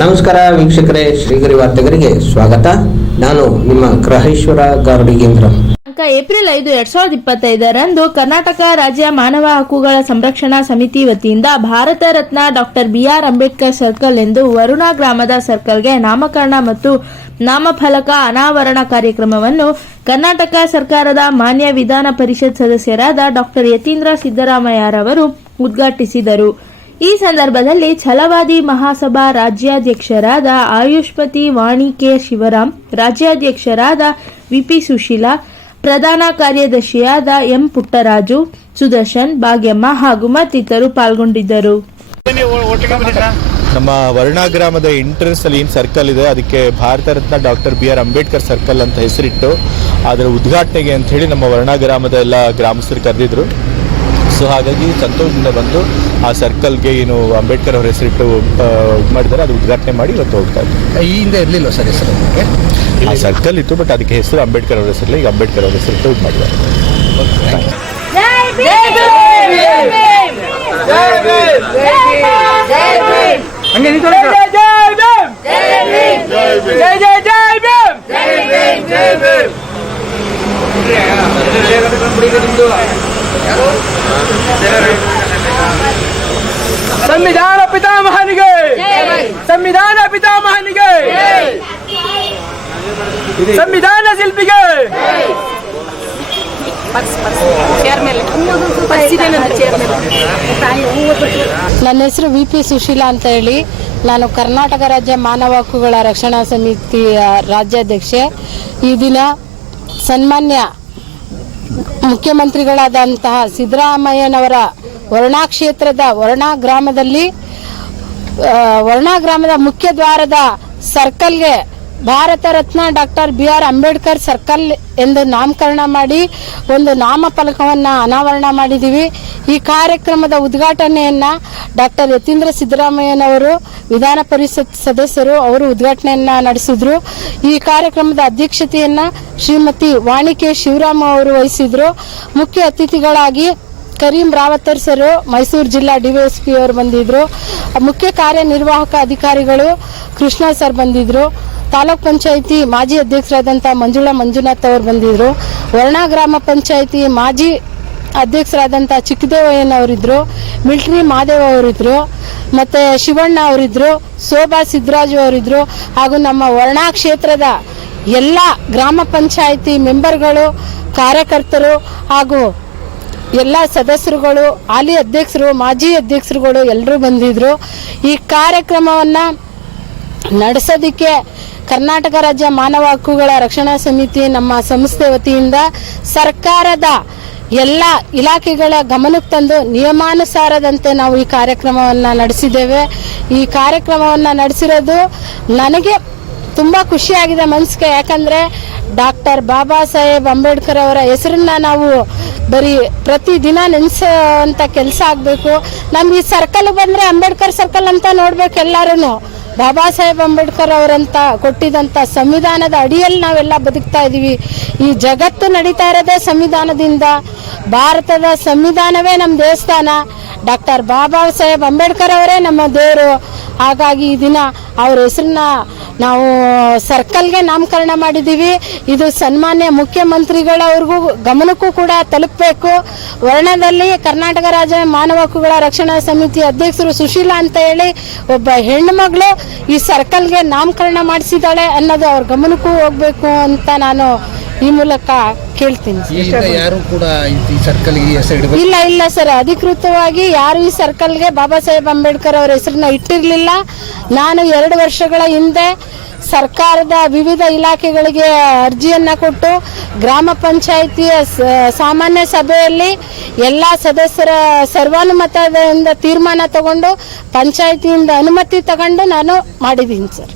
ನಮಸ್ಕಾರ ವೀಕ್ಷಕರೇ, ಶ್ರೀಗರಿ ವಾರ್ತೆಗರಿಗೆ ಸ್ವಾಗತ. ನಾನು ನಿಮ್ಮ ಗ್ರಹೇಶ್ವರ ಗಾರ್ಡಿಗೇಂದ್ರ ಏಪ್ರಿಲ್ ಐದು, ಎರಡ್ ಸಾವಿರದ ಇಪ್ಪತ್ತೈದರಂದು ಕರ್ನಾಟಕ ರಾಜ್ಯ ಮಾನವ ಹಕ್ಕುಗಳ ಸಂರಕ್ಷಣಾ ಸಮಿತಿ ವತಿಯಿಂದ Bharat Ratna doctor B R Ambedkar circle ಎಂದು ವರುಣಾ ಗ್ರಾಮದ ಸರ್ಕಲ್ಗೆ ನಾಮಕರಣ ಮತ್ತು ನಾಮಫಲಕ ಅನಾವರಣ ಕಾರ್ಯಕ್ರಮವನ್ನು ಕರ್ನಾಟಕ ಸರ್ಕಾರದ ಮಾನ್ಯ ವಿಧಾನ ಪರಿಷತ್ ಸದಸ್ಯರಾದ ಡಾಕ್ಟರ್ ಯತೀಂದ್ರ ಸಿದ್ದರಾಮಯ್ಯರವರು ಉದ್ಘಾಟಿಸಿದರು. ಈ ಸಂದರ್ಭದಲ್ಲಿ ಛಲವಾದಿ ಮಹಾಸಭಾ ರಾಜ್ಯಾಧ್ಯಕ್ಷರಾದ ಆಯುಷ್ಪತಿ ವಾಣಿ ಕೆ ಶಿವರಾಮ್, ರಾಜ್ಯಾಧ್ಯಕ್ಷರಾದ ವಿಪಿ ಸುಶೀಲಾ, ಪ್ರಧಾನ ಕಾರ್ಯದರ್ಶಿಯಾದ ಎಂ ಪುಟ್ಟರಾಜು, ಸುದರ್ಶನ್, ಭಾಗ್ಯಮ್ಮ ಹಾಗೂ ಮತ್ತಿತರರು ಪಾಲ್ಗೊಂಡಿದ್ದರು. ನಮ್ಮ ವರ್ಣ ಗ್ರಾಮದ ಎಂಟ್ರೆನ್ಸ್ ಅಲ್ಲಿ ಏನು ಸರ್ಕಲ್ ಇದೆ, ಅದಕ್ಕೆ Bharat Ratna doctor B R Ambedkar circle ಅಂತ ಹೆಸರಿಟ್ಟು, ಅದರ ಉದ್ಘಾಟನೆಗೆ ಅಂತ ಹೇಳಿ ನಮ್ಮ ವರ್ಣ ಗ್ರಾಮದ ಎಲ್ಲ ಗ್ರಾಮಸ್ಥರು ಕರೆದಿದ್ರು. ಸೊ ಹಾಗಾಗಿ ಸಂತೋಷದಿಂದ ಬಂದು ಆ ಸರ್ಕಲ್ಗೆ ಏನು ಅಂಬೇಡ್ಕರ್ ಅವರ ಹೆಸರಿಟ್ಟು ಇದು ಮಾಡಿದ್ದಾರೆ ಅದು ಉದ್ಘಾಟನೆ ಮಾಡಿ ಇವತ್ತು ಹೋಗ್ತಾ ಇದ್ದೀವಿ ಈ ಹಿಂದೆ ಇರಲಿಲ್ಲ ಸರ್ ಹೆಸರು ಆ ಸರ್ಕಲ್ ಇತ್ತು ಬಟ್ ಅದಕ್ಕೆ ಹೆಸರು ಅಂಬೇಡ್ಕರ್ ಅವರ ಹೆಸರಲ್ಲಿ ಈಗ ಅಂಬೇಡ್ಕರ್ ಅವರ ಹೆಸರಿಟ್ಟು ಇದು ಮಾಡಿದ್ದಾರೆ. ಹಂಗೆ ಸರ್. ಸಂವಿಧಾನ ಪಿತಾಮಹನಿಗೆ! ಸಂವಿಧಾನ ಪಿತಾಮಹನಿಗೆ! ಸಂವಿಧಾನ ಶಿಲ್ಪಿಗೆ! ನನ್ನ ಹೆಸರು ವಿ ಪಿ ಸುಶೀಲಾ ಅಂತ ಹೇಳಿ. ನಾನು ಕರ್ನಾಟಕ ರಾಜ್ಯ ಮಾನವ ಹಕ್ಕುಗಳ ರಕ್ಷಣಾ ಸಮಿತಿಯ ರಾಜ್ಯಾಧ್ಯಕ್ಷೆ. ಈ ದಿನ ಸನ್ಮಾನ್ಯ ಮುಖ್ಯಮಂತ್ರಿಗಳಾದಂತಹ ಸಿದ್ದರಾಮಯ್ಯನವರ ವರ್ಣಾ ಕ್ಷೇತ್ರದ ವರ್ಣಾ ಗ್ರಾಮದಲ್ಲಿ ವರ್ಣಾ ಗ್ರಾಮದ ಮುಖ್ಯ ದ್ವಾರದ ಸರ್ಕಲ್ಗೆ Bharat Ratna doctor B R Ambedkar circle ಎಂದು ನಾಮಕರಣ ಮಾಡಿ ಒಂದು ನಾಮಫಲಕವನ್ನು ಅನಾವರಣ ಮಾಡಿದ್ದೀವಿ. ಈ ಕಾರ್ಯಕ್ರಮದ ಉದ್ಘಾಟನೆಯನ್ನ ಡಾಕ್ಟರ್ ಯತೀಂದ್ರ ಸಿದ್ದರಾಮಯ್ಯನವರು ವಿಧಾನ ಪರಿಷತ್ ಸದಸ್ಯರು ಅವರು ಉದ್ಘಾಟನೆಯನ್ನ ನಡೆಸಿದ್ರು. ಈ ಕಾರ್ಯಕ್ರಮದ ಅಧ್ಯಕ್ಷತೆಯನ್ನು ಶ್ರೀಮತಿ ವಾಣಿಕೆ ಶಿವರಾಮ ಅವರು ವಹಿಸಿದ್ರು. ಮುಖ್ಯ ಅತಿಥಿಗಳಾಗಿ ಕರೀಂ ರಾವತರ್ ಸರ್, ಮೈಸೂರು ಜಿಲ್ಲಾ ಡಿವೈಎಸ್ಪಿ ಅವರು ಬಂದಿದ್ರು. ಮುಖ್ಯ ಕಾರ್ಯನಿರ್ವಾಹಕ ಅಧಿಕಾರಿಗಳು ಕೃಷ್ಣ ಸರ್ ಬಂದಿದ್ರು. ತಾಲೂಕ್ ಪಂಚಾಯಿತಿ ಮಾಜಿ ಅಧ್ಯಕ್ಷರಾದಂಥ ಮಂಜುಳಾ ಮಂಜುನಾಥ್ ಅವರು ಬಂದಿದ್ರು. ವರ್ಣಾ ಗ್ರಾಮ ಪಂಚಾಯಿತಿ ಮಾಜಿ ಅಧ್ಯಕ್ಷರಾದಂಥ ಚಿಕ್ಕದೇವಯ್ಯನವರಿದ್ರು ಮಿಲ್ಟ್ರಿ ಮಾದೇವ ಅವರಿದ್ರು, ಮತ್ತೆ ಶಿವಣ್ಣ ಅವರಿದ್ರು, ಶೋಭಾ ಸಿದ್ದರಾಜು ಅವರಿದ್ರು, ಹಾಗೂ ನಮ್ಮ ವರ್ಣಾ ಕ್ಷೇತ್ರದ ಎಲ್ಲ ಗ್ರಾಮ ಪಂಚಾಯಿತಿ ಮೆಂಬರ್ಗಳು, ಕಾರ್ಯಕರ್ತರು ಹಾಗೂ ಎಲ್ಲ ಸದಸ್ಯರುಗಳು, ಹಾಲಿ ಅಧ್ಯಕ್ಷರು, ಮಾಜಿ ಅಧ್ಯಕ್ಷರುಗಳು ಎಲ್ಲರೂ ಬಂದಿದ್ರು. ಈ ಕಾರ್ಯಕ್ರಮವನ್ನ ನಡೆಸೋದಕ್ಕೆ ಕರ್ನಾಟಕ ರಾಜ್ಯ ಮಾನವ ಹಕ್ಕುಗಳ ರಕ್ಷಣಾ ಸಮಿತಿ ನಮ್ಮ ಸಂಸ್ಥೆ ವತಿಯಿಂದ ಸರ್ಕಾರದ ಎಲ್ಲ ಇಲಾಖೆಗಳ ಗಮನಕ್ಕೆ ತಂದು ನಿಯಮಾನುಸಾರದಂತೆ ನಾವು ಈ ಕಾರ್ಯಕ್ರಮವನ್ನು ನಡೆಸಿದ್ದೇವೆ. ಈ ಕಾರ್ಯಕ್ರಮವನ್ನು ನಡೆಸಿರೋದು ನನಗೆ ತುಂಬ ಖುಷಿಯಾಗಿದೆ ಮನಸ್ಸಿಗೆ. ಯಾಕಂದರೆ ಡಾಕ್ಟರ್ ಬಾಬಾ ಸಾಹೇಬ್ ಅಂಬೇಡ್ಕರ್ ಅವರ ಹೆಸರನ್ನ ನಾವು ಬರೀ ಪ್ರತಿದಿನ ನೆನೆಸೋವಂಥ ಕೆಲಸ ಆಗಬೇಕು. ನಮ್ಗೆ ಈ ಸರ್ಕಲ್ ಬಂದರೆ ಅಂಬೇಡ್ಕರ್ ಸರ್ಕಲ್ ಅಂತ ನೋಡ್ಬೇಕು ಎಲ್ಲರೂ ಬಾಬಾ ಸಾಹೇಬ್ ಅಂಬೇಡ್ಕರ್ ಅವರಂತ ಕೊಟ್ಟಿದಂಥ ಸಂವಿಧಾನದ ಅಡಿಯಲ್ಲಿ ನಾವೆಲ್ಲ ಬದುಕ್ತಾ ಇದ್ದೀವಿ ಈ ಜಗತ್ತು ನಡೀತಾ ಇರೋದೇ ಸಂವಿಧಾನದಿಂದ. ಭಾರತದ ಸಂವಿಧಾನವೇ ನಮ್ಮ ದೇವಸ್ಥಾನ. ಡಾಕ್ಟರ್ ಬಾಬಾ ಸಾಹೇಬ್ ಅಂಬೇಡ್ಕರ್ ಅವರೇ ನಮ್ಮ ದೇವರು. ಹಾಗಾಗಿ ಈ ದಿನ ಅವ್ರ ಹೆಸರನ್ನ ನಾವು ಸರ್ಕಲ್ಗೆ ನಾಮಕರಣ ಮಾಡಿದ್ದೀವಿ. ಇದು ಸನ್ಮಾನ್ಯ ಮುಖ್ಯಮಂತ್ರಿಗಳವ್ರಿಗೂ ಗಮನಕ್ಕೂ ಕೂಡ ತಲುಪಬೇಕು. ವರ್ಣದಲ್ಲಿ ಕರ್ನಾಟಕ ರಾಜ್ಯ ಮಾನವ ಹಕ್ಕುಗಳ ರಕ್ಷಣಾ ಸಮಿತಿ ಅಧ್ಯಕ್ಷರು ಸುಶೀಲಾ ಅಂತ ಹೇಳಿ ಒಬ್ಬ ಹೆಣ್ಣುಮಗಳು ಈ ಸರ್ಕಲ್ಗೆ ನಾಮಕರಣ ಮಾಡಿಸಿದಾಳೆ ಅನ್ನೋದು ಅವ್ರ ಗಮನಕ್ಕೂ ಹೋಗ್ಬೇಕು ಅಂತ ನಾನು ಈ ಮೂಲಕ ಕೇಳ್ತೀನಿ. ಯಾರು ಕೂಡ ಈ- ಸರ್ಕಲ್ ಇಲ್ಲ ಇಲ್ಲ ಸರ್. ಅಧಿಕೃತವಾಗಿ ಯಾರು ಈ ಸರ್ಕಲ್ಗೆ ಬಾಬಾ ಸಾಹೇಬ್ ಅಂಬೇಡ್ಕರ್ ಅವರ ಹೆಸರನ್ನ ಇಟ್ಟಿರಲಿಲ್ಲ. ನಾನು ಎರಡು ವರ್ಷಗಳ ಹಿಂದೆ ಸರ್ಕಾರದ ವಿವಿಧ ಇಲಾಖೆಗಳಿಗೆ ಅರ್ಜಿಯನ್ನ ಕೊಟ್ಟು ಗ್ರಾಮ ಪಂಚಾಯಿತಿಯ ಸಾಮಾನ್ಯ ಸಭೆಯಲ್ಲಿ ಎಲ್ಲ ಸದಸ್ಯರ ಸರ್ವಾನುಮತದಿಂದ ತೀರ್ಮಾನ ತಗೊಂಡು ಪಂಚಾಯಿತಿಯಿಂದ ಅನುಮತಿ ತಗೊಂಡು ನಾನು ಮಾಡಿದ್ದೀನಿ sir.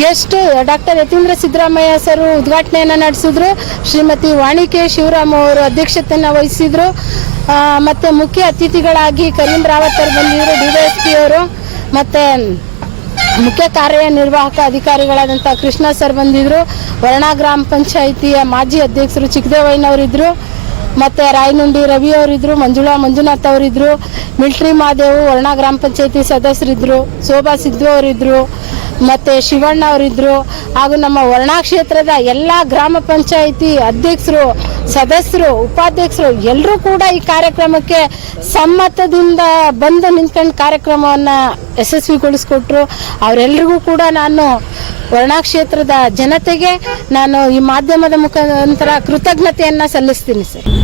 Guest doctor Yathindra Siddaramaiah sir ಉದ್ಘಾಟನೆಯನ್ನು ನಡೆಸಿದ್ರು. ಶ್ರೀಮತಿ ವಾಣಿಕೆ ಶಿವರಾಮ್ ಅವರು ಅಧ್ಯಕ್ಷತೆಯನ್ನು ವಹಿಸಿದ್ರು. ಮತ್ತೆ ಮುಖ್ಯ ಅತಿಥಿಗಳಾಗಿ ಕರೀಂ ರಾವತ್ ಅವರು ಬಂದಿದ್ರು ಡಿವೈಎಸ್ಪಿ ಅವರು. ಮತ್ತೆ ಮುಖ್ಯ ಕಾರ್ಯನಿರ್ವಾಹಕ ಅಧಿಕಾರಿಗಳಾದಂಥ ಕೃಷ್ಣ ಸರ್ ಬಂದಿದ್ರು. ವರ್ಣಾ ಗ್ರಾಮ ಪಂಚಾಯಿತಿಯ ಮಾಜಿ ಅಧ್ಯಕ್ಷರು ಚಿಕ್ಕದೇವಯ್ಯನವರಿದ್ರು. ಮತ್ತೆ ರಾಯನುಂಡಿ ರವಿ ಅವರಿದ್ರು, ಮಂಜುಳಾ ಮಂಜುನಾಥ್ ಅವರಿದ್ರು, ಮಿಲ್ಟ್ರಿ ಮಾದೇವು ವರ್ಣ ಗ್ರಾಮ ಪಂಚಾಯತಿ ಸದಸ್ಯರಿದ್ರು, ಶೋಭಾ ಸಿದ್ದು ಅವರಿದ್ರು, ಮತ್ತೆ ಶಿವಣ್ಣ ಅವರಿದ್ರು, ಹಾಗೂ ನಮ್ಮ ವರ್ಣಾ ಕ್ಷೇತ್ರದ ಎಲ್ಲ ಗ್ರಾಮ ಪಂಚಾಯಿತಿ ಅಧ್ಯಕ್ಷರು, ಸದಸ್ಯರು, ಉಪಾಧ್ಯಕ್ಷರು ಎಲ್ಲರೂ ಕೂಡ ಈ ಕಾರ್ಯಕ್ರಮಕ್ಕೆ ಸಮ್ಮತದಿಂದ ಬಂದು ನಿಂತ್ಕೊಂಡು ಕಾರ್ಯಕ್ರಮವನ್ನ ಯಶಸ್ವಿಗೊಳಿಸ್ಕೊಟ್ರು. ಅವರೆಲ್ಲರಿಗೂ ಕೂಡ ನಾನು ವರ್ಣಾ ಕ್ಷೇತ್ರದ ಜನತೆಗೆ ನಾನು ಈ ಮಾಧ್ಯಮದ ಮುಖಾಂತರ ಕೃತಜ್ಞತೆಯನ್ನ ಸಲ್ಲಿಸ್ತೀನಿ ಸರ್.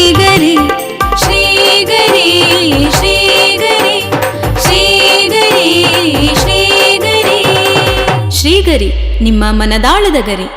ನಿಮ್ಮ ಮನದಾಳದ ಗರಿ.